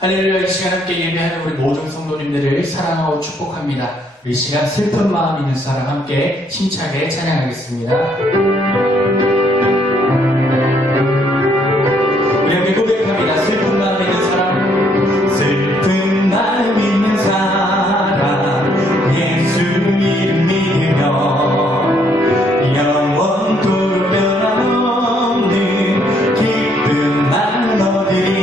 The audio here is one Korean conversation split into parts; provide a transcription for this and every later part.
할렐루야. 이 시간 함께 예배하는 우리 모든 성도님들을 사랑하고 축복합니다. 이 시간 슬픈 마음 있는 사람 함께 힘차게 찬양하겠습니다. 우리 함께 고백합니다. 슬픈 마음 있는 사람, 슬픈 마음 있는 사람, 예수 이름 믿으며 영원토록 변함없는 기쁨 많은 너들이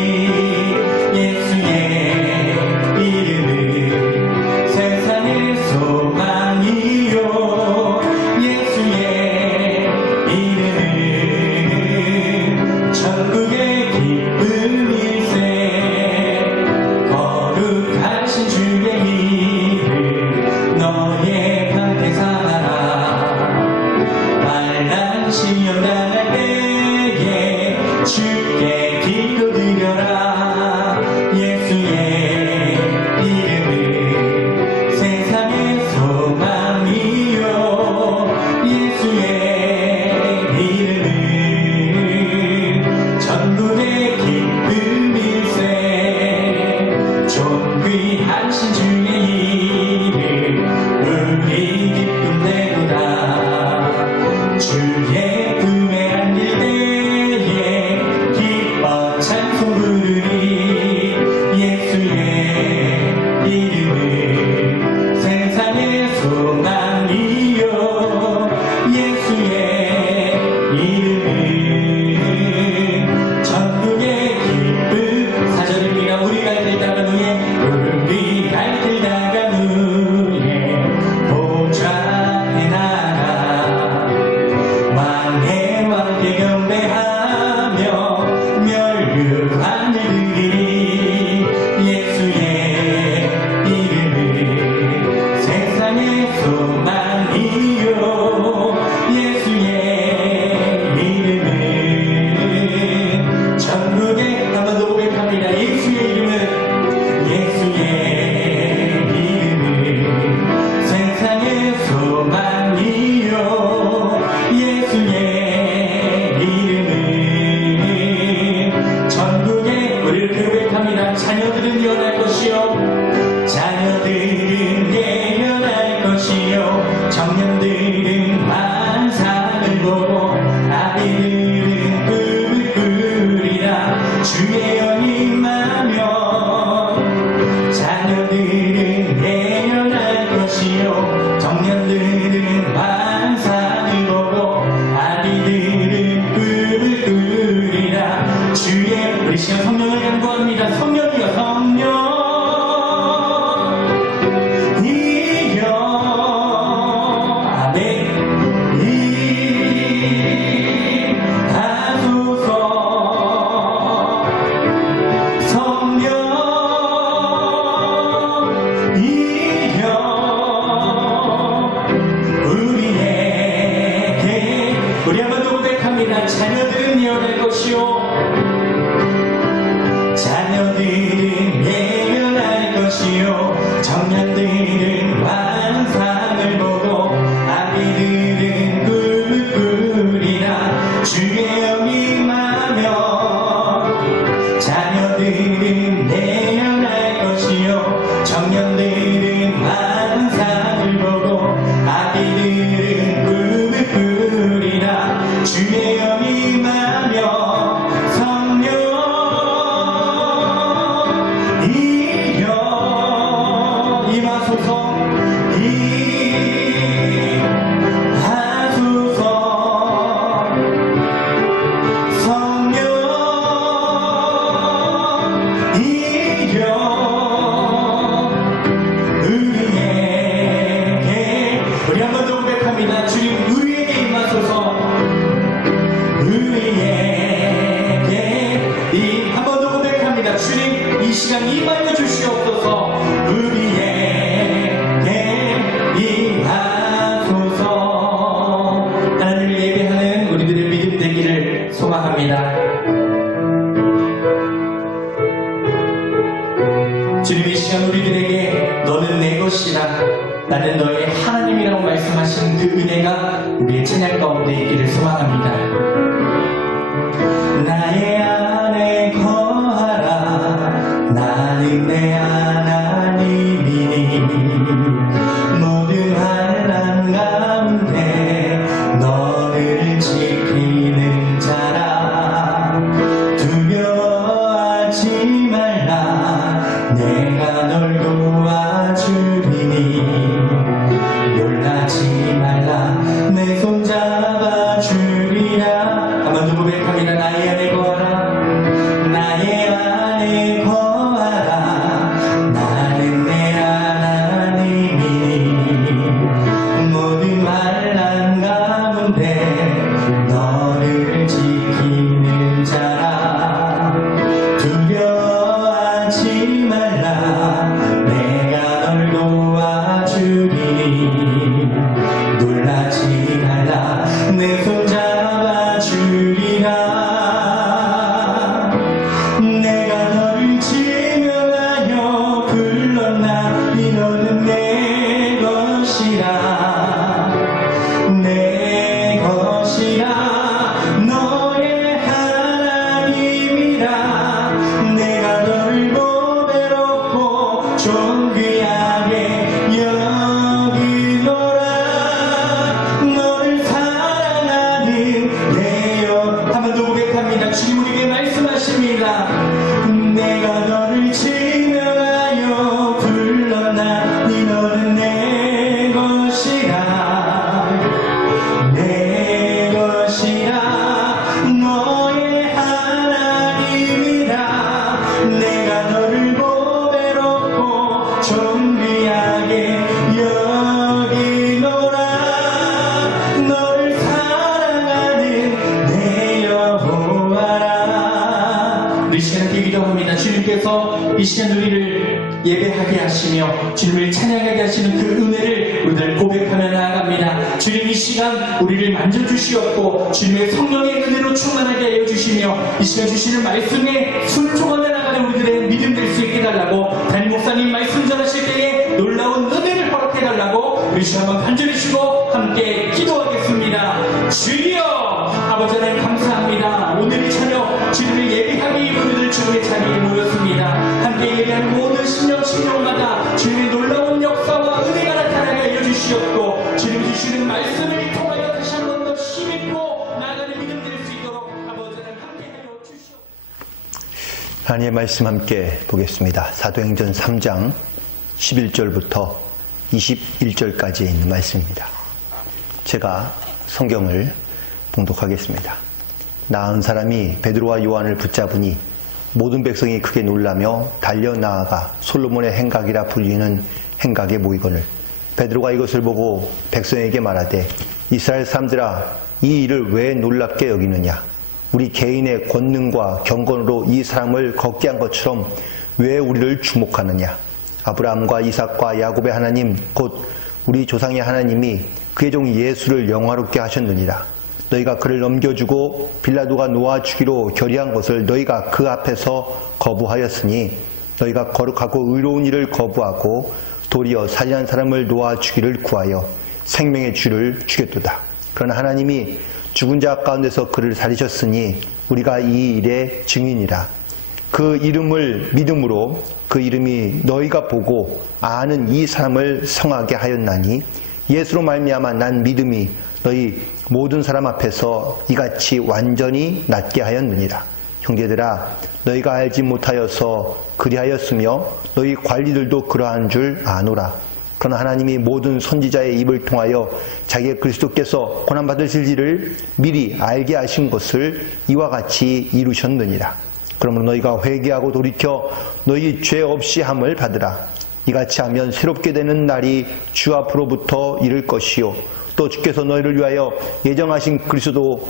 예수의 이름은 세상의 소망이요, 예수의 이름은 천국의 기쁨일세. 거룩하신 주의 이름 너의 방패 삼아라. 빨간 시험 당할 때에 주께 기도드려라. 예수의 이름은 세상의 소망이요, 예수의 이름은 천국의 기쁨일세. 존귀하신 주의 이름 우리 기쁨 되도다. 주의 품에 안길 때에 기뻐 찬송 부르리. 예수의 이름은 세상의 소망이요, 예수의 이름은 천국의 기쁨. 사절입니다. 우리 갈 길 다간 후에, 우리 갈 길 다간 후에 보좌의 나라 왕의 왕께 경배하며 멸류관을 드리리. 예수의 이름은 세상의 소망이요, 예수의 이름은 천국의. 한 번 더 고백합니다. 예수의 이름은, 예수의 이름은 세상의 소망이요, 예수의 이름은 천국의. 우리를 고백합니다. 자녀들은 예언할 것이요, 자녀들은 예언할 것이요, 청년들은 환상을 보고 아이들은 꿈을 꾸리라. 주의 영이 임하면 자녀들은 예언할 것이요, 청년들은 환상을 보고 아이들은 꿈을 꾸리라. 주의. 우리 시간 성령을 간구합니다. 성령이여, 성령 이여. 아멘. 임하소서. 성령 이여 우리에게. 우리 한번 더 고백합니다. 자녀들은 예언할 것이요, 자녀들은 예언할 것이요, 청년들은 환상을 보고 아이들은 꿈을 꾸리라. 주의 영이 임하면 자녀들은 예언할 것이요, 청년들은 환상을 보고 아이들은 꿈을 꾸리라. 주의 영이 임하면 성령 이여 임하소서. 임하소서. 성령 이여 우리에게. 우리 한 번 더 고백합니다. 주님 우리에게 임하소서. 우리에게. 한 번 더 고백합니다. 주님 이 시간 임하여 주시옵소서. 우리에게 임하소서. 하나님을 예배하는 우리들의 믿음 되기를 소망합니다. 주님 이 시간 우리들에게 너는 내 것이라, 나는 너의 하나님이라고 말씀하신 그 은혜가 우리의 찬양 가운데 있기를 소망합니다. 나의 안에 거하라. 나 나는 내 하나님이니 모든 환난 가운데 너를 지키는 자라. 두려워하지 말라. 내가 널 도와주리니 놀라지 말라. 내 손 잡아주리라. 한번 더 고백합니다. 나의 안에 거하라. 나의 안에 거하라. 나는 내 하나님이니 모든 환난 가운데 너를 지키는 자라. 두려워하지 말라. 내가 널 도와주리니 놀라지 말라. 내 손 잡아주리라. 내가 너를 지명하여 불렀나니 너는 내 것이라. 내 것이라. 너의 하나님이라. 내가 너를 보배롭고 존귀하게 여기노라. 너를 사랑하는 내여. 한 번 더 고백합니다. 주님 우리에게 말씀하십니다. 내가 너를 지명하여 불렀나니 너는 내 것이라. 내 것이라. 너의 하나님이라. 내가 너를 보배롭고 존귀하게 여기노라. 너를 사랑하는 내 여호와라. 우리 시간 함께 기도합니다. 주님께서 이 시간 우리를 예배하게 하시며 주님을 찬양하게 하시는 그 은혜를 우리들 고백하며 나아갑니다. 주님 이 시간 우리를 만져주시옵고 주님의 성령의 은혜로 충만하게 하여 주시며 이 시간 주시는 말씀에 순종하며 나가는 우리들의 믿음 될 수 있게 달라고, 담임 목사님 말씀 전하실 때에 놀라운 은혜를 허락해 달라고 우리 시간 한번 간절히 주고 함께 기도하겠습니다. 주여 아버지 하나님 감사합니다. 오늘 이 저녁 주님을 예배하기 위해 우리들 주님의 자리에 모였습니다. 함께 예배하는 모든 심령마다 주님의 놀라운 역사와 은혜가 나타나게 하여 주시옵고 주님 주시는 말씀을 통하여 다시 한 번 더 힘있고 나아가는 믿음 될 수 있도록 아버지 하나님 함께 하여 주시옵소서. 하나님의 말씀 함께 보겠습니다. 사도행전 3장 11절부터 21절까지 있는 말씀입니다. 제가 성경을 봉독하겠습니다. 나은 사람이 베드로와 요한을 붙잡으니 모든 백성이 크게 놀라며 달려나아가 솔로몬의 행각이라 불리는 행각에 모이거늘 베드로가 이것을 보고 백성에게 말하되 이스라엘 사람들아 이 일을 왜 놀랍게 여기느냐. 우리 개인의 권능과 경건으로 이 사람을 걷게 한 것처럼 왜 우리를 주목하느냐. 아브라함과 이삭과 야곱의 하나님 곧 우리 조상의 하나님이 그의 종 예수를 영화롭게 하셨느니라. 너희가 그를 넘겨주고 빌라도가 놓아주기로 결의한 것을 너희가 그 앞에서 거부하였으니 너희가 거룩하고 의로운 일을 거부하고 도리어 살인한 사람을 놓아주기를 구하여 생명의 주를 죽였도다. 그러나 하나님이 죽은 자 가운데서 그를 살리셨으니 우리가 이 일의 증인이라. 그 이름을 믿음으로 그 이름이 너희가 보고 아는 이 사람을 성하게 하였나니 예수로 말미암아 난 믿음이 너희 모든 사람 앞에서 이같이 완전히 낫게 하였느니라. 형제들아 너희가 알지 못하여서 그리하였으며 너희 관리들도 그러한 줄 아노라. 그러나 하나님이 모든 선지자의 입을 통하여 자기의 그리스도께서 고난받으실 일을 미리 알게 하신 것을 이와 같이 이루셨느니라. 그러므로 너희가 회개하고 돌이켜 너희 죄 없이 함을 받으라. 이같이 하면 새롭게 되는 날이 주 앞으로부터 이를 것이요 또 주께서 너희를 위하여 예정하신 그리스도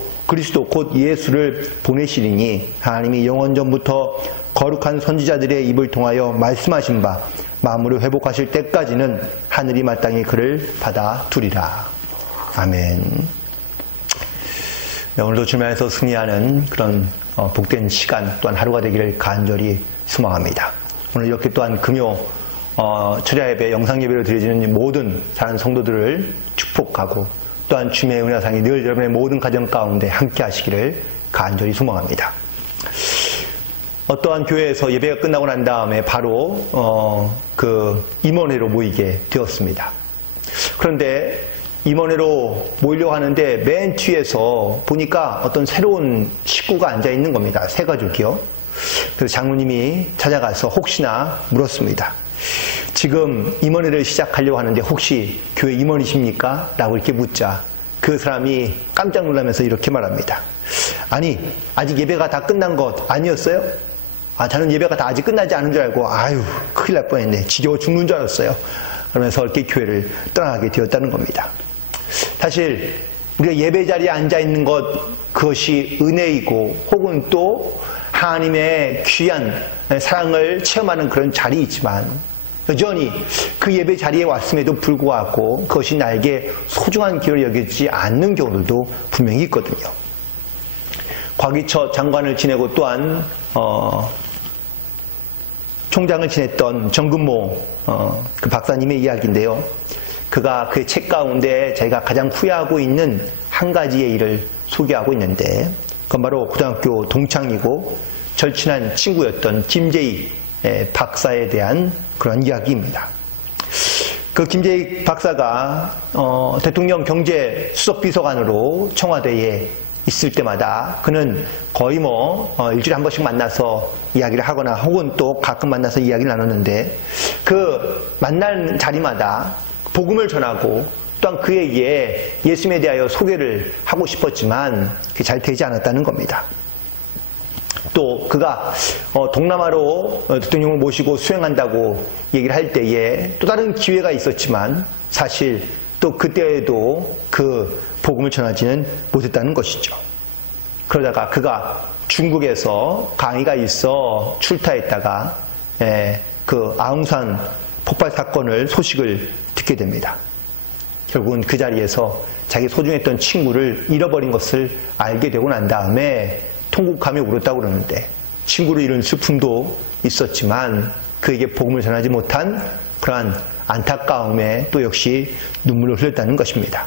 곧 예수를 보내시리니 하나님이 영원 전부터 거룩한 선지자들의 입을 통하여 말씀하신 바 만물을 회복하실 때까지는 하늘이 마땅히 그를 받아두리라. 아멘. 네, 오늘도 주님 안에서 승리하는 그런 복된 시간 또한 하루가 되기를 간절히 소망합니다. 오늘 이렇게 또한 금요 철야 예배, 영상 예배를 드려지는 모든 사랑하는 성도들을 축복하고 또한 주님의 은혜상이 늘 여러분의 모든 가정 가운데 함께 하시기를 간절히 소망합니다. 어떠한 교회에서 예배가 끝나고 난 다음에 바로 그 임원회로 모이게 되었습니다. 그런데 임원회로 모이려고 하는데 맨 뒤에서 보니까 어떤 새로운 식구가 앉아 있는 겁니다. 새 가족이요. 그래서 장로님이 찾아가서 혹시나 물었습니다. 지금 임원회를 시작하려고 하는데 혹시 교회 임원이십니까? 라고 이렇게 묻자 그 사람이 깜짝 놀라면서 이렇게 말합니다. 아니, 아직 예배가 다 끝난 것 아니었어요? 저는 예배가 다 아직 끝나지 않은 줄 알고 아유 큰일 날 뻔했네. 지겨워 죽는 줄 알았어요. 그러면서 이렇게 교회를 떠나게 되었다는 겁니다. 사실 우리가 예배 자리에 앉아 있는 것 그것이 은혜이고 혹은 또 하나님의 귀한 사랑을 체험하는 그런 자리이지만 여전히 그 예배 자리에 왔음에도 불구하고 그것이 나에게 소중한 기회를 여기지 않는 경우들도 분명히 있거든요. 곽위처 장관을 지내고 또한 총장을 지냈던 정근모 그 박사님의 이야기인데요. 그가 그의 책 가운데 자기가 가장 후회하고 있는 한 가지의 일을 소개하고 있는데 그건 바로 고등학교 동창이고 절친한 친구였던 김재희 박사에 대한 그런 이야기입니다. 그 김재희 박사가 대통령 경제수석비서관으로 청와대에 있을 때마다 그는 거의 일주일에 한 번씩 만나서 이야기를 하거나 혹은 또 가끔 만나서 이야기를 나눴는데 그 만난 자리마다 복음을 전하고 또한 그에게 예수님에 대하여 소개를 하고 싶었지만 그게 잘 되지 않았다는 겁니다. 또 그가 동남아로 대통령을 모시고 수행한다고 얘기를 할 때에 또 다른 기회가 있었지만 사실 또 그때에도 그 복음을 전하지는 못했다는 것이죠. 그러다가 그가 중국에서 강의가 있어 출타했다가 그 아웅산 폭발 사건을 소식을 듣게 됩니다. 결국은 그 자리에서 자기 소중했던 친구를 잃어버린 것을 알게 되고 난 다음에 통곡하며 울었다고 그러는데 친구를 잃은 슬픔도 있었지만 그에게 복음을 전하지 못한 그러한 안타까움에 또 역시 눈물을 흘렸다는 것입니다.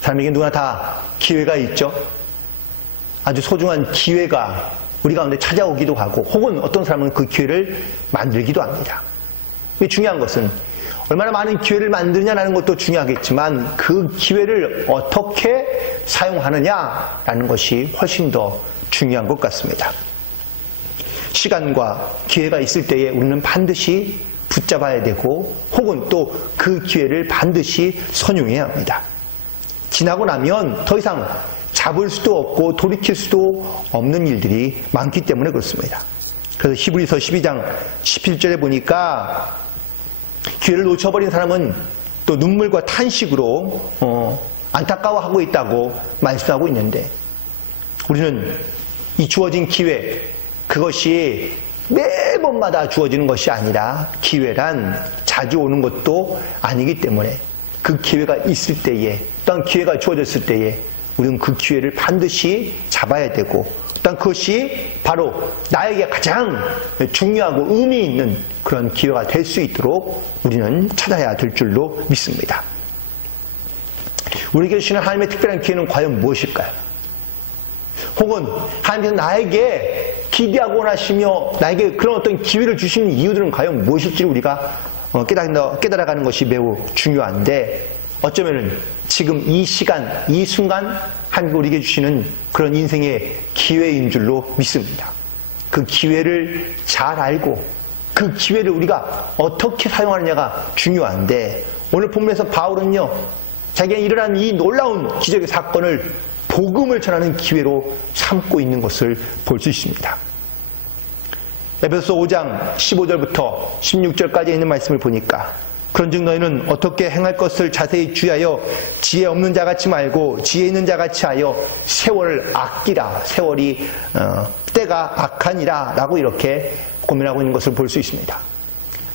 사람에게 누구나 다 기회가 있죠. 아주 소중한 기회가 우리 가운데 찾아오기도 하고 혹은 어떤 사람은 그 기회를 만들기도 합니다. 중요한 것은 얼마나 많은 기회를 만드느냐라는 것도 중요하겠지만 그 기회를 어떻게 사용하느냐라는 것이 훨씬 더 중요한 것 같습니다. 시간과 기회가 있을 때에 우리는 반드시 붙잡아야 되고 혹은 또 그 기회를 반드시 선용해야 합니다. 지나고 나면 더 이상 잡을 수도 없고 돌이킬 수도 없는 일들이 많기 때문에 그렇습니다. 그래서 히브리서 12장 11절에 보니까 기회를 놓쳐버린 사람은 또 눈물과 탄식으로 안타까워하고 있다고 말씀하고 있는데 우리는 이 주어진 기회 그것이 매번마다 주어지는 것이 아니라 기회란 자주 오는 것도 아니기 때문에 그 기회가 있을 때에 또한 기회가 주어졌을 때에 우리는 그 기회를 반드시 잡아야 되고 또한 그것이 바로 나에게 가장 중요하고 의미 있는 그런 기회가 될 수 있도록 우리는 찾아야 될 줄로 믿습니다. 우리에게 주시는 하나님의 특별한 기회는 과연 무엇일까요? 혹은 하나님께서 나에게 기대하고 원하시며 나에게 그런 어떤 기회를 주시는 이유들은 과연 무엇일지를 우리가 깨달아가는 것이 매우 중요한데 어쩌면 지금 이 시간, 이 순간 하나님께서 우리에게 주시는 그런 인생의 기회인 줄로 믿습니다. 그 기회를 잘 알고 그 기회를 우리가 어떻게 사용하느냐가 중요한데 오늘 본문에서 바울은요 자기가 일어난 이 놀라운 기적의 사건을 복음을 전하는 기회로 삼고 있는 것을 볼 수 있습니다. 에베소서 5장 15절부터 16절까지 있는 말씀을 보니까 그런즉 너희는 어떻게 행할 것을 자세히 주의하여 지혜 없는 자같이 말고 지혜 있는 자같이 하여 세월을 아끼라. 세월이 때가 악하니라 라고 이렇게 고민하고 있는 것을 볼 수 있습니다.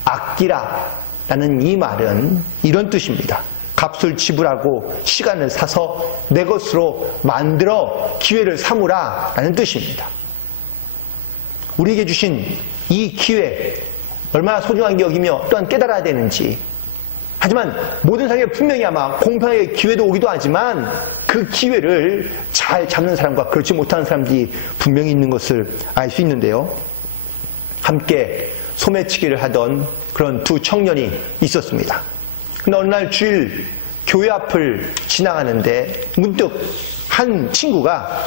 아끼라 라는 이 말은 이런 뜻입니다. 값을 지불하고 시간을 사서 내 것으로 만들어 기회를 삼으라 라는 뜻입니다. 우리에게 주신 이 기회 얼마나 소중하게 여기며 또한 깨달아야 되는지 하지만 모든 사람에게 분명히 아마 공평하게 기회도 오기도 하지만 그 기회를 잘 잡는 사람과 그렇지 못하는 사람들이 분명히 있는 것을 알 수 있는데요. 함께 소매치기를 하던 그런 두 청년이 있었습니다. 근데 어느 날 주일 교회 앞을 지나가는데 문득 한 친구가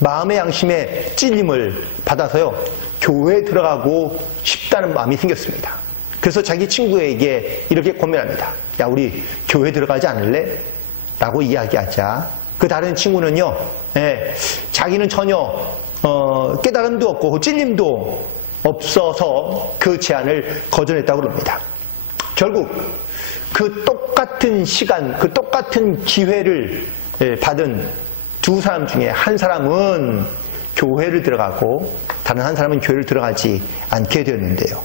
마음의 양심에 찔림을 받아서요, 교회에 들어가고 싶다는 마음이 생겼습니다. 그래서 자기 친구에게 이렇게 고민합니다. 야, 우리 교회 들어가지 않을래? 라고 이야기하자 그 다른 친구는요, 자기는 전혀 깨달음도 없고 찔림도 없어서 그 제안을 거절했다고 합니다. 결국 그 똑같은 시간, 그 똑같은 기회를 받은 두 사람 중에 한 사람은 교회를 들어가고 다른 한 사람은 교회를 들어가지 않게 되었는데요.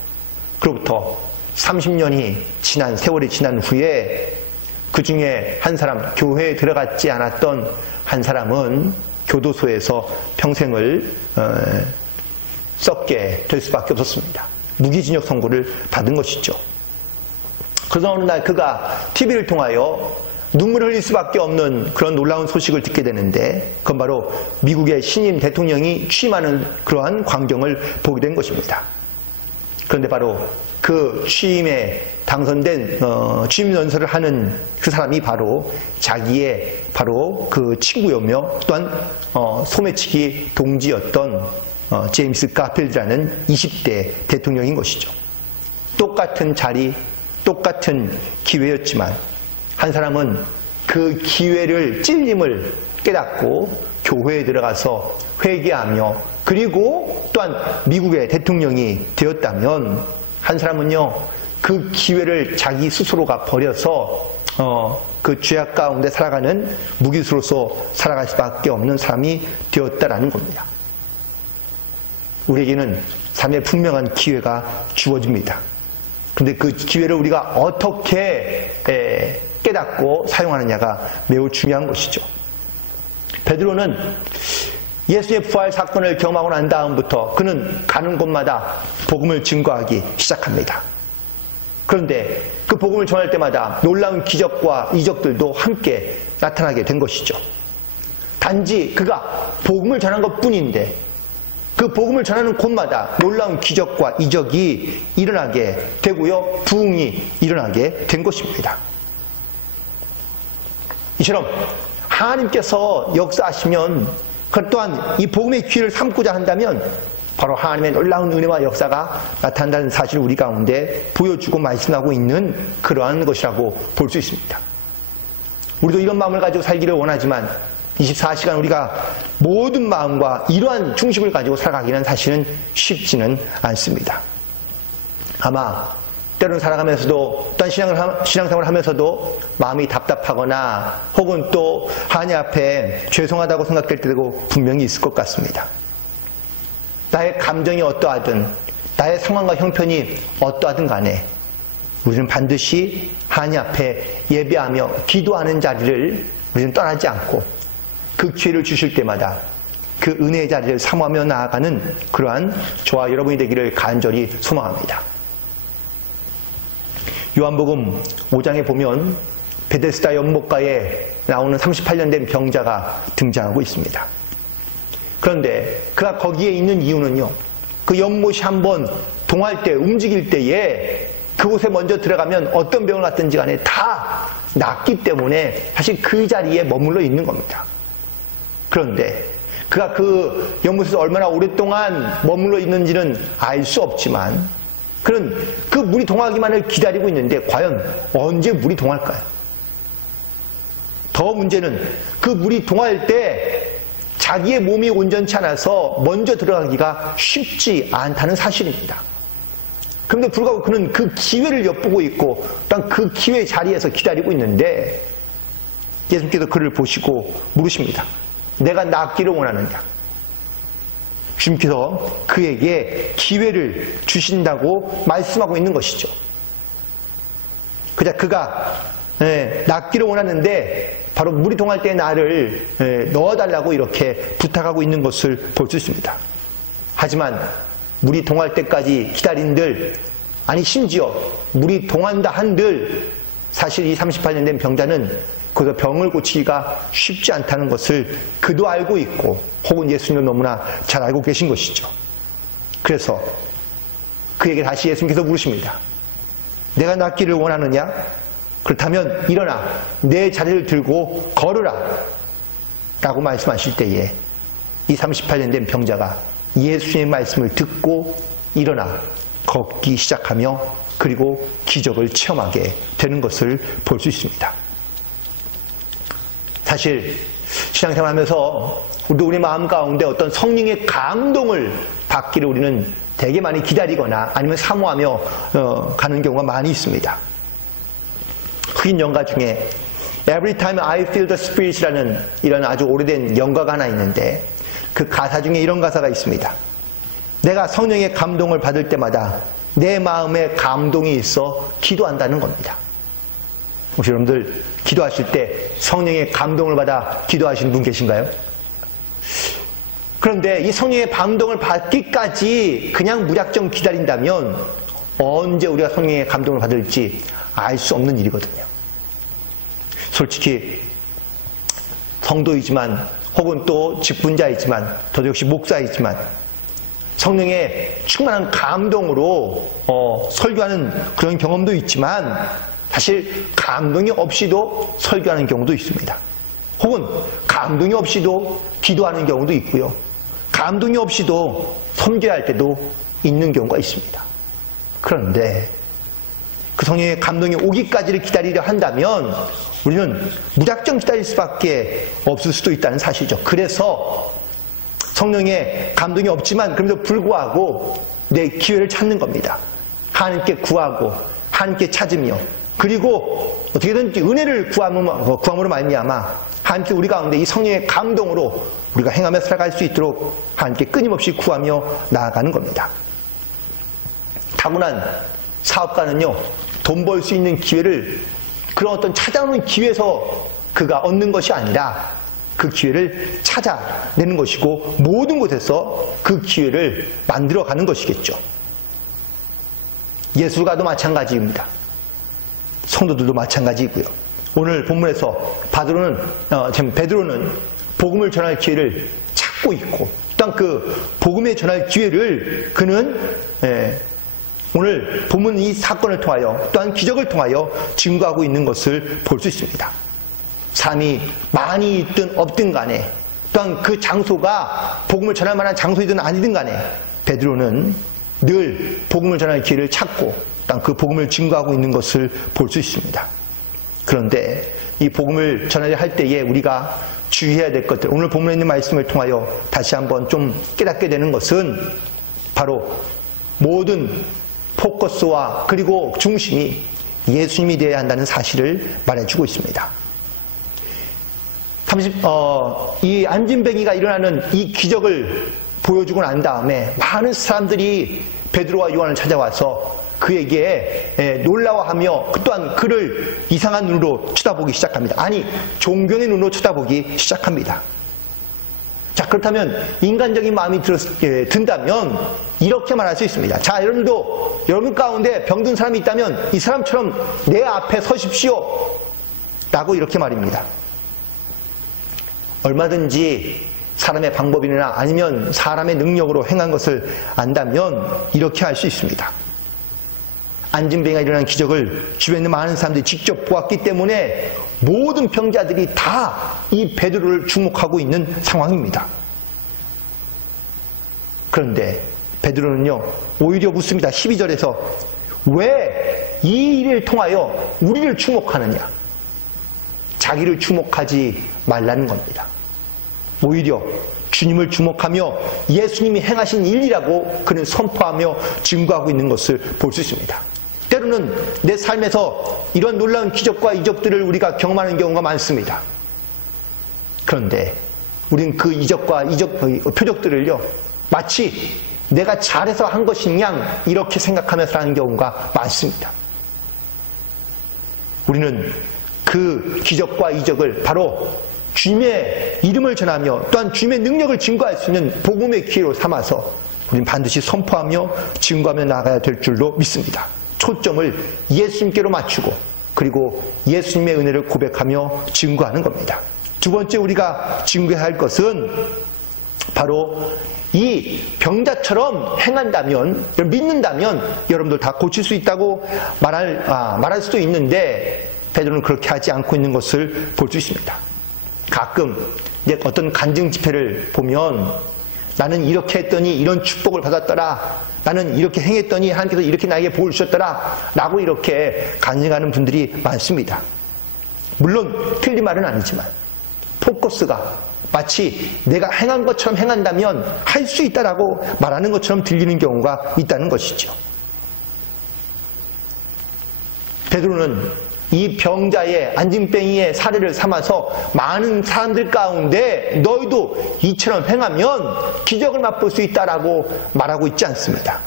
그로부터 30년이 지난 세월이 지난 후에 그 중에 한 사람, 교회에 들어갔지 않았던 한 사람은 교도소에서 평생을 썩게 될 수밖에 없었습니다. 무기징역 선고를 받은 것이죠. 그래서 어느 날 그가 TV를 통하여 눈물을 흘릴 수밖에 없는 그런 놀라운 소식을 듣게 되는데, 그건 바로 미국의 신임 대통령이 취임하는 그러한 광경을 보게 된 것입니다. 그런데 바로 그 취임에 당선된 취임 연설을 하는 그 사람이 바로 자기의 바로 그 친구였며 또한 소매치기 동지였던 제임스 가필드라는 20대 대통령인 것이죠. 똑같은 자리, 똑같은 기회였지만 한 사람은 그 기회를, 찔림을 깨닫고 교회에 들어가서 회개하며 그리고 또한 미국의 대통령이 되었다면, 한 사람은요 그 기회를 자기 스스로가 버려서 그 죄악 가운데 살아가는 무기수로서 살아갈 수밖에 없는 사람이 되었다라는 겁니다. 우리에게는 삶의 분명한 기회가 주어집니다. 그런데 그 기회를 우리가 어떻게 깨닫고 사용하느냐가 매우 중요한 것이죠. 베드로는 예수의 부활 사건을 경험하고 난 다음부터 그는 가는 곳마다 복음을 증거하기 시작합니다. 그런데 그 복음을 전할 때마다 놀라운 기적과 이적들도 함께 나타나게 된 것이죠. 단지 그가 복음을 전한 것뿐인데 그 복음을 전하는 곳마다 놀라운 기적과 이적이 일어나게 되고요, 부흥이 일어나게 된 것입니다. 이처럼 하나님께서 역사하시면, 그 또한 이 복음의 기회를 삼고자 한다면 바로 하나님의 놀라운 은혜와 역사가 나타난다는 사실을 우리 가운데 보여주고 말씀하고 있는 그러한 것이라고 볼 수 있습니다. 우리도 이런 마음을 가지고 살기를 원하지만 24시간 우리가 모든 마음과 이러한 중심을 가지고 살아가기는 사실은 쉽지는 않습니다. 아마 때로는 살아가면서도, 또한 신앙생활을 하면서도 마음이 답답하거나 혹은 또 하나님 앞에 죄송하다고 생각될 때도 분명히 있을 것 같습니다. 나의 감정이 어떠하든, 나의 상황과 형편이 어떠하든 간에 우리는 반드시 하나님 앞에 예배하며 기도하는 자리를 우리는 떠나지 않고 그 기회를 주실 때마다 그 은혜의 자리를 사모하며 나아가는 그러한 저와 여러분이 되기를 간절히 소망합니다. 요한복음 5장에 보면 베데스다 연못가에 나오는 38년 된 병자가 등장하고 있습니다. 그런데 그가 거기에 있는 이유는요, 그 연못이 한번 동할 때, 움직일 때에 그곳에 먼저 들어가면 어떤 병을 갖든지 간에 다 낫기 때문에 사실 그 자리에 머물러 있는 겁니다. 그런데 그가 그 연못에서 얼마나 오랫동안 머물러 있는지는 알 수 없지만 그는 그 물이 동하기만을 기다리고 있는데 과연 언제 물이 동할까요? 더 문제는 그 물이 동할 때 자기의 몸이 온전치 않아서 먼저 들어가기가 쉽지 않다는 사실입니다. 그런데 불구하고 그는 그 기회를 엿보고 있고 또한 그 기회 자리에서 기다리고 있는데 예수님께서 그를 보시고 물으십니다. 내가 낫기를 원하느냐? 주님께서 그에게 기회를 주신다고 말씀하고 있는 것이죠. 그가 낫기를 원하는데 바로 물이 동할 때 나를 넣어달라고 이렇게 부탁하고 있는 것을 볼 수 있습니다. 하지만 물이 동할 때까지 기다린들, 아니 심지어 물이 동한다 한들 사실 이 38년 된 병자는 거기서 병을 고치기가 쉽지 않다는 것을 그도 알고 있고 혹은 예수님도 너무나 잘 알고 계신 것이죠. 그래서 그에게 다시 예수님께서 물으십니다. 내가 낫기를 원하느냐? 그렇다면 일어나 내 자리를 들고 걸으라 라고 말씀하실 때에 이 38년 된 병자가 예수님의 말씀을 듣고 일어나 걷기 시작하며 그리고 기적을 체험하게 되는 것을 볼 수 있습니다. 사실 신앙생활 하면서 우리 마음 가운데 어떤 성령의 감동을 받기를 우리는 되게 많이 기다리거나 아니면 사모하며 가는 경우가 많이 있습니다. 흑인 연가 중에 Every time I feel the Spirit이라는 이런 아주 오래된 연가가 하나 있는데 그 가사 중에 이런 가사가 있습니다. 내가 성령의 감동을 받을 때마다 내 마음에 감동이 있어 기도한다는 겁니다. 혹시 여러분들 기도하실 때 성령의 감동을 받아 기도하시는 분 계신가요? 그런데 이 성령의 감동을 받기까지 그냥 무작정 기다린다면 언제 우리가 성령의 감동을 받을지 알 수 없는 일이거든요. 솔직히 성도이지만 혹은 또 직분자이지만 저도 역시 목사이지만 성령의 충만한 감동으로 설교하는 그런 경험도 있지만 사실 감동이 없이도 설교하는 경우도 있습니다. 혹은 감동이 없이도 기도하는 경우도 있고요. 감동이 없이도 섬겨야 할 때도 있는 경우가 있습니다. 그런데 그 성령의 감동이 오기까지를 기다리려 한다면 우리는 무작정 기다릴 수밖에 없을 수도 있다는 사실이죠. 그래서 성령의 감동이 없지만 그럼에도 불구하고 내 기회를 찾는 겁니다. 하나님께 구하고 하나님께 찾으며 그리고 어떻게든지 은혜를 구함으로 말미암아 하나님께 우리 가운데 이 성령의 감동으로 우리가 행하며 살아갈 수 있도록 하나님께 끊임없이 구하며 나아가는 겁니다. 타고난 사업가는요, 돈 벌 수 있는 기회를 그런 어떤 찾아오는 기회에서 그가 얻는 것이 아니라 그 기회를 찾아내는 것이고 모든 곳에서 그 기회를 만들어가는 것이겠죠. 예수가도 마찬가지입니다. 성도들도 마찬가지이고요. 오늘 본문에서 베드로는 복음을 전할 기회를 찾고 있고 또한 그 복음에 전할 기회를 그는 오늘 본문 이 사건을 통하여 또한 기적을 통하여 증거하고 있는 것을 볼 수 있습니다. 사람이 많이 있든 없든 간에 또한 그 장소가 복음을 전할 만한 장소이든 아니든 간에 베드로는 늘 복음을 전할 기회를 찾고 또한 그 복음을 증거하고 있는 것을 볼 수 있습니다. 그런데 이 복음을 전하려 할 때에 우리가 주의해야 될 것들, 오늘 본문에 있는 말씀을 통하여 다시 한번 좀 깨닫게 되는 것은 바로 모든 포커스와 그리고 중심이 예수님이 되어야 한다는 사실을 말해주고 있습니다. 이 안진뱅이가 일어나는 이 기적을 보여주고 난 다음에 많은 사람들이 베드로와 요한을 찾아와서 그에게 놀라워하며 또한 그를 이상한 눈으로 쳐다보기 시작합니다. 아니, 존경의 눈으로 쳐다보기 시작합니다. 자, 그렇다면 인간적인 마음이 든다면 이렇게 말할 수 있습니다. 자, 여러분도 여러분 가운데 병든 사람이 있다면 이 사람처럼 내 앞에 서십시오 라고 이렇게 말입니다. 얼마든지 사람의 방법이나 아니면 사람의 능력으로 행한 것을 안다면 이렇게 할 수 있습니다. 안진뱅이가 일어난 기적을 주변에 있는 많은 사람들이 직접 보았기 때문에 모든 병자들이 다 이 베드로를 주목하고 있는 상황입니다. 그런데 베드로는요, 오히려 묻습니다. 12절에서 왜 이 일을 통하여 우리를 주목하느냐? 자기를 주목하지 말라는 겁니다. 오히려 주님을 주목하며 예수님이 행하신 일이라고 그는 선포하며 증거하고 있는 것을 볼 수 있습니다. 때로는 내 삶에서 이런 놀라운 기적과 이적들을 우리가 경험하는 경우가 많습니다. 그런데 우리는 그 이적과 표적들을요, 마치 내가 잘해서 한 것인 양 이렇게 생각하면서 하는 경우가 많습니다. 우리는 그 기적과 이적을 바로 주님의 이름을 전하며 또한 주님의 능력을 증거할 수 있는 복음의 기회로 삼아서 우리는 반드시 선포하며 증거하며 나아가야 될 줄로 믿습니다. 초점을 예수님께로 맞추고 그리고 예수님의 은혜를 고백하며 증거하는 겁니다. 두 번째 우리가 증거해야 할 것은 바로 이 병자처럼 행한다면, 믿는다면 여러분들 다 고칠 수 있다고 말할 수도 있는데 베드로는 그렇게 하지 않고 있는 것을 볼 수 있습니다. 가끔 어떤 간증 집회를 보면 나는 이렇게 했더니 이런 축복을 받았더라, 나는 이렇게 행했더니 하나님께서 이렇게 나에게 복을 주셨더라 라고 이렇게 간증하는 분들이 많습니다. 물론 틀린 말은 아니지만 포커스가 마치 내가 행한 것처럼 행한다면 할 수 있다라고 말하는 것처럼 들리는 경우가 있다는 것이죠. 베드로는 이 병자의 안진뱅이의 사례를 삼아서 많은 사람들 가운데 너희도 이처럼 행하면 기적을 맛볼 수 있다라고 말하고 있지 않습니다.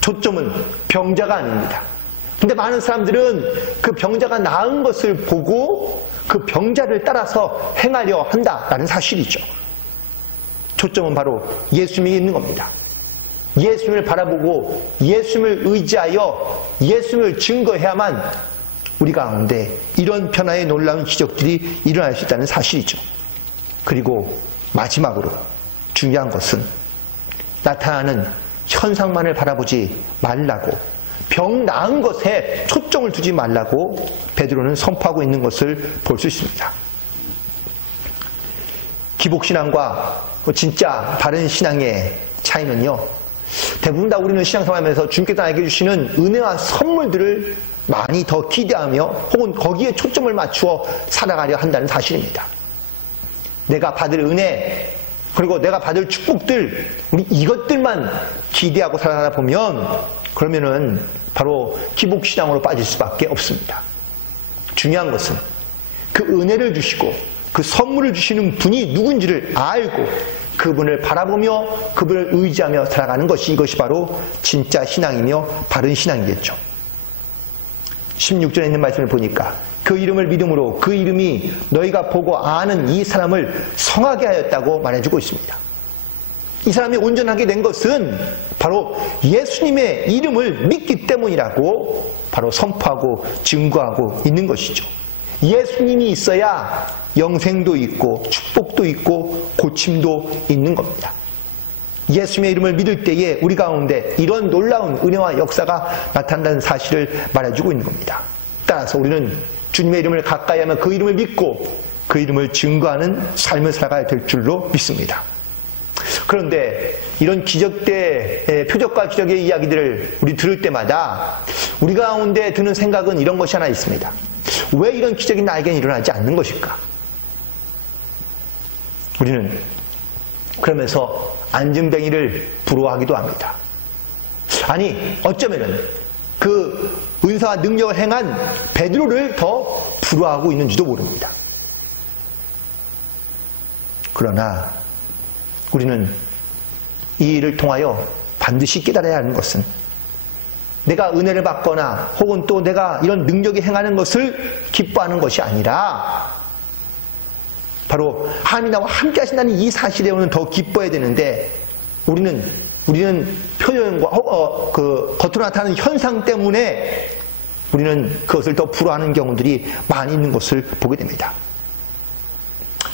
초점은 병자가 아닙니다. 근데 많은 사람들은 그 병자가 나은 것을 보고 그 병자를 따라서 행하려 한다라는 사실이죠. 초점은 바로 예수님이 있는 겁니다. 예수님을 바라보고 예수님을 의지하여 예수님을 증거해야만 우리 가운데 이런 변화의 놀라운 기적들이 일어날 수 있다는 사실이죠. 그리고 마지막으로 중요한 것은 나타나는 현상만을 바라보지 말라고, 병 나은 것에 초점을 두지 말라고 베드로는 선포하고 있는 것을 볼 수 있습니다. 기복신앙과 진짜 바른 신앙의 차이는요, 대부분 다 우리는 신앙생활하면서 주님께서 나에게 주시는 은혜와 선물들을 많이 더 기대하며 혹은 거기에 초점을 맞추어 살아가려 한다는 사실입니다. 내가 받을 은혜, 그리고 내가 받을 축복들, 우리 이것들만 기대하고 살아가다 보면 그러면은 바로 기복신앙으로 빠질 수밖에 없습니다. 중요한 것은 그 은혜를 주시고 그 선물을 주시는 분이 누군지를 알고 그분을 바라보며 그분을 의지하며 살아가는 것이, 이것이 바로 진짜 신앙이며 바른 신앙이겠죠. 16절에 있는 말씀을 보니까 그 이름을 믿음으로 그 이름이 너희가 보고 아는 이 사람을 성하게 하였다고 말해주고 있습니다. 이 사람이 온전하게 된 것은 바로 예수님의 이름을 믿기 때문이라고 바로 선포하고 증거하고 있는 것이죠. 예수님이 있어야 영생도 있고 축복도 있고 고침도 있는 겁니다. 예수님의 이름을 믿을 때에 우리 가운데 이런 놀라운 은혜와 역사가 나타난다는 사실을 말해주고 있는 겁니다. 따라서 우리는 주님의 이름을 가까이 하면 그 이름을 믿고 그 이름을 증거하는 삶을 살아가야 될 줄로 믿습니다. 그런데 이런 기적의 표적과 기적의 이야기들을 우리 들을 때마다 우리 가운데 드는 생각은 이런 것이 하나 있습니다. 왜 이런 기적이 나에게는 일어나지 않는 것일까? 우리는 그러면서 안진뱅이를 부러워하기도 합니다. 아니, 어쩌면은 그 은사와 능력을 행한 베드로를 더 부러워하고 있는지도 모릅니다. 그러나 우리는 이 일을 통하여 반드시 깨달아야 하는 것은 내가 은혜를 받거나 혹은 또 내가 이런 능력이 행하는 것을 기뻐하는 것이 아니라 바로 하나님이 나와 함께 하신다는 이 사실에 우리는 더 기뻐해야 되는데 우리는 표현과 겉으로 나타나는 현상 때문에 우리는 그것을 더 부러워하는 경우들이 많이 있는 것을 보게 됩니다.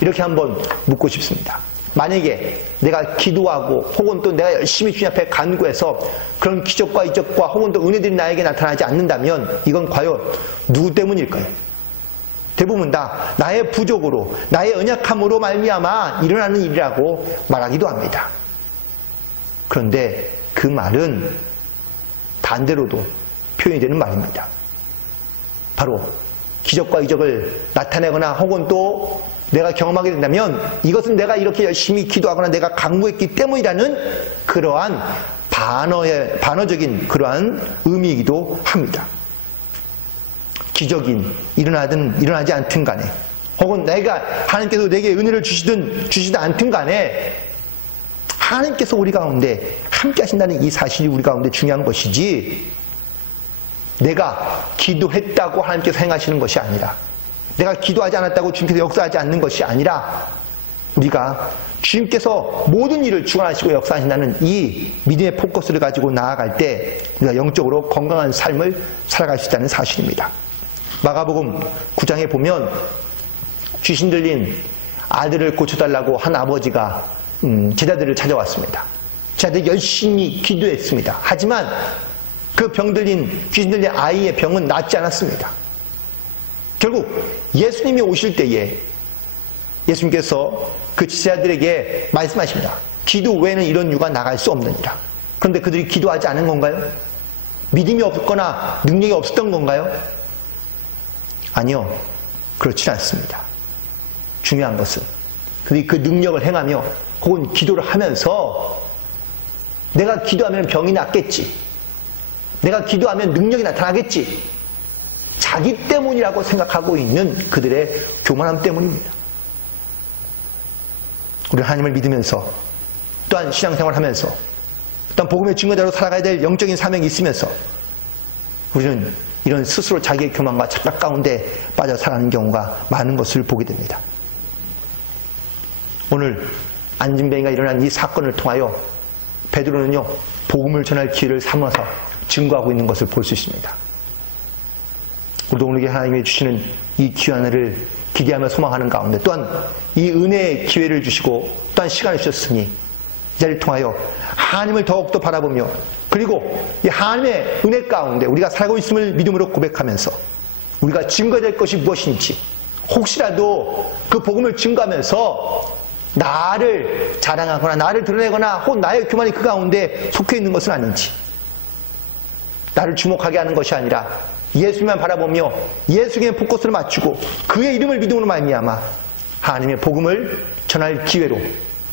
이렇게 한번 묻고 싶습니다. 만약에 내가 기도하고 혹은 또 내가 열심히 주님 앞에 간구해서 그런 기적과 이적과 혹은 또 은혜들이 나에게 나타나지 않는다면 이건 과연 누구 때문일까요? 대부분 다 나의 부족으로, 나의 연약함으로 말미암아 일어나는 일이라고 말하기도 합니다. 그런데 그 말은 반대로도 표현이 되는 말입니다. 바로 기적과 이적을 나타내거나 혹은 또 내가 경험하게 된다면 이것은 내가 이렇게 열심히 기도하거나 내가 간구했기 때문이라는 그러한 반어적인 그러한 의미이기도 합니다. 기적이 일어나든 일어나지 않든 간에 혹은 내가 하나님께서 내게 은혜를 주시든 않든 간에 하나님께서 우리 가운데 함께 하신다는 이 사실이 우리 가운데 중요한 것이지 내가 기도했다고 하나님께서 행하시는 것이 아니라 내가 기도하지 않았다고 주님께서 역사하지 않는 것이 아니라 우리가 주님께서 모든 일을 주관하시고 역사하신다는 이 믿음의 포커스를 가지고 나아갈 때 우리가 영적으로 건강한 삶을 살아갈 수 있다는 사실입니다. 마가복음 9장에 보면 귀신 들린 아들을 고쳐달라고 한 아버지가 제자들을 찾아왔습니다. 제자들이 열심히 기도했습니다. 하지만 그 병 들린, 귀신 들린 아이의 병은 낫지 않았습니다. 결국 예수님이 오실 때에 예수님께서 그 제자들에게 말씀하십니다. 기도 외에는 이런 유가 나갈 수 없느니라. 그런데 그들이 기도하지 않은 건가요? 믿음이 없거나 능력이 없었던 건가요? 아니요. 그렇지 않습니다. 중요한 것은 그들이 그 능력을 행하며 혹은 기도를 하면서 내가 기도하면 병이 낫겠지. 내가 기도하면 능력이 나타나겠지. 자기 때문이라고 생각하고 있는 그들의 교만함 때문입니다. 우리 하나님을 믿으면서 또한 신앙생활을 하면서 또한 복음의 증거자로 살아가야 될 영적인 사명이 있으면서 우리는 이런 스스로 자기의 교만과 착각 가운데 빠져 살아가는 경우가 많은 것을 보게 됩니다. 오늘 안진뱅이가 일어난 이 사건을 통하여 베드로는요 복음을 전할 기회를 삼아서 증거하고 있는 것을 볼 수 있습니다. 우리도 오늘 하나님이 주시는 이 귀한 은혜를 기대하며 소망하는 가운데 또한 이 은혜의 기회를 주시고 또한 시간을 주셨으니 이 자리를 통하여 하나님을 더욱더 바라보며 그리고 이 하나님의 은혜 가운데 우리가 살고 있음을 믿음으로 고백하면서 우리가 증거될 것이 무엇인지 혹시라도 그 복음을 증거하면서 나를 자랑하거나 나를 드러내거나 혹은 나의 교만이 그 가운데 속해 있는 것은 아닌지 나를 주목하게 하는 것이 아니라 예수님만 바라보며 예수님의 포커스를 맞추고 그의 이름을 믿음으로 말미암아 하나님의 복음을 전할 기회로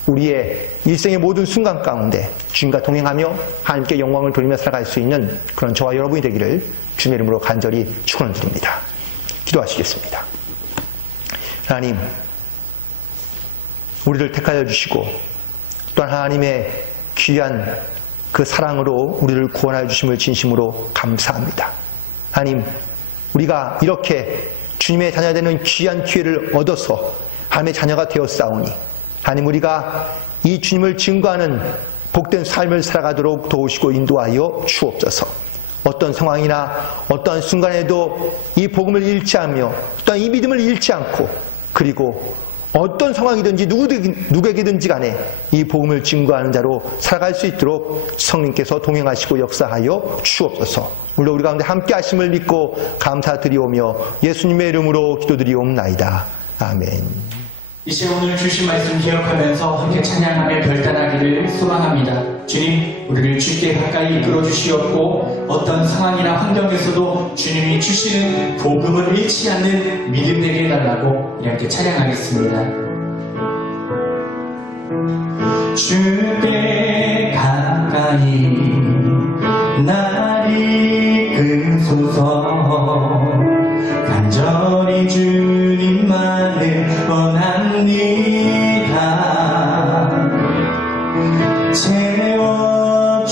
우리의 일생의 모든 순간 가운데 주님과 동행하며 하나님께 영광을 돌리며 살아갈 수 있는 그런 저와 여러분이 되기를 주님의 이름으로 간절히 축원드립니다. 기도하시겠습니다. 하나님, 우리를 택하여 주시고 또한 하나님의 귀한 그 사랑으로 우리를 구원하여 주심을 진심으로 감사합니다. 하나님, 우리가 이렇게 주님의 자녀가 되는 귀한 기회를 얻어서 하나님의 자녀가 되었사오니 하나님, 우리가 이 주님을 증거하는 복된 삶을 살아가도록 도우시고 인도하여 주옵소서. 어떤 상황이나 어떤 순간에도 이 복음을 잃지 않으며 또한 이 믿음을 잃지 않고 그리고 어떤 상황이든지 누구에게든지 간에 이 복음을 증거하는 자로 살아갈 수 있도록 성령께서 동행하시고 역사하여 주옵소서. 물론 우리 가운데 함께 하심을 믿고 감사드리오며 예수님의 이름으로 기도드리옵나이다. 아멘. 이 시간 오늘 주신 말씀 기억하면서 함께 찬양하며 결단하기를 소망합니다. 주님, 우리를 주께 가까이 이끌어 주시옵고 어떤 상황이나 환경에서도 주님이 주시는 복음을 잃지 않는 믿음 되게 해달라고 이렇게 찬양하겠습니다. 주께 가까이 날 이끄소서. 간절히 주님만을 원합니다.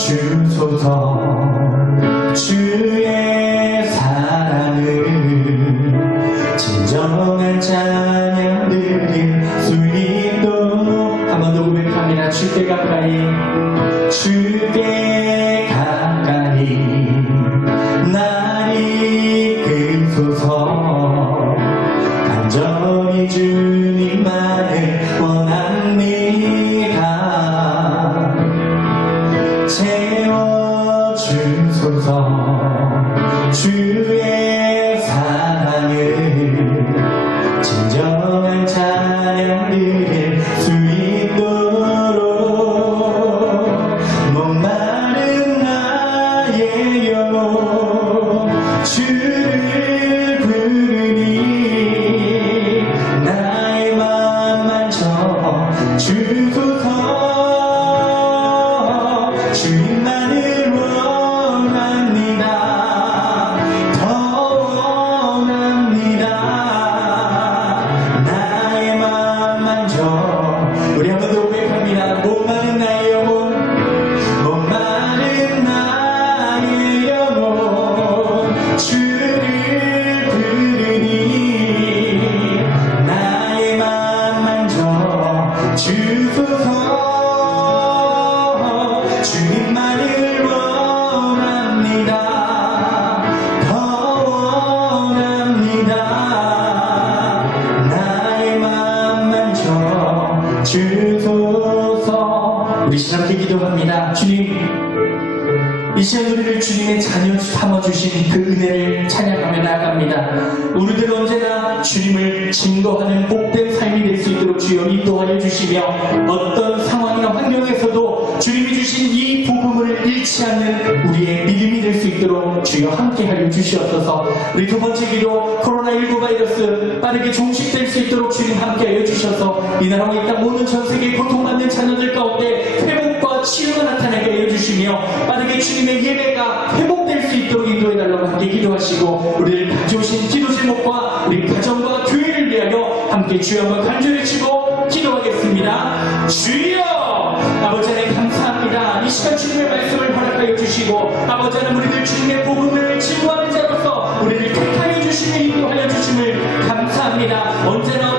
채워주소서. 주의 사랑을 진정한 찬양 드릴 수 있도록 한 번 더 고백합니다. 주께 가까이, 주께 가까이 날 이끄소서. 간절히 주님만을 원합니다. 채워주소서. 주의 사랑을 진정한 찬양 드릴 수 있도록 목마른 나의 영혼 주를 부르니 나의 맘 만져 주소서. 주님만을 원합니다. 더 주님의 자녀 삼아주신 그 은혜를 찬양하며 나아갑니다. 우리들 언제나 주님을 증거하는 복된 삶이 될 수 있도록 주여 인도하여 주시며 어떤 상황이나 환경에서도 주님이 주신 이 복음을 잃지 않는 우리의 믿음이 될 수 있도록 주여 함께하여 주시옵소서. 우리 두 번째 기도, 코로나19 바이러스 빠르게 종식될 수 있도록 주님 함께하여 주셔서 이 나라와 이 땅 모든 전 세계 고통받는 자녀들 가운데 회복과 치유가 나타나게 하여 주시며 빠르게 주님의 예배가 회복될 수 있도록 인도해달라고 함께 기도하시고 우리를 가져오신 기도 제목과 우리 가정과 교회를 위하여 함께 주여 한번 간절히 치고 기도하겠습니다. 주여! 아버지 하나님 감사합니다. 이 시간 주님의 말씀을 허락하여 주시고 아버지 하나님 우리들 주님의 복음을 증거하는 자로서 우리를 택하여 주시며 인도하여 주심을 감사합니다. 언제나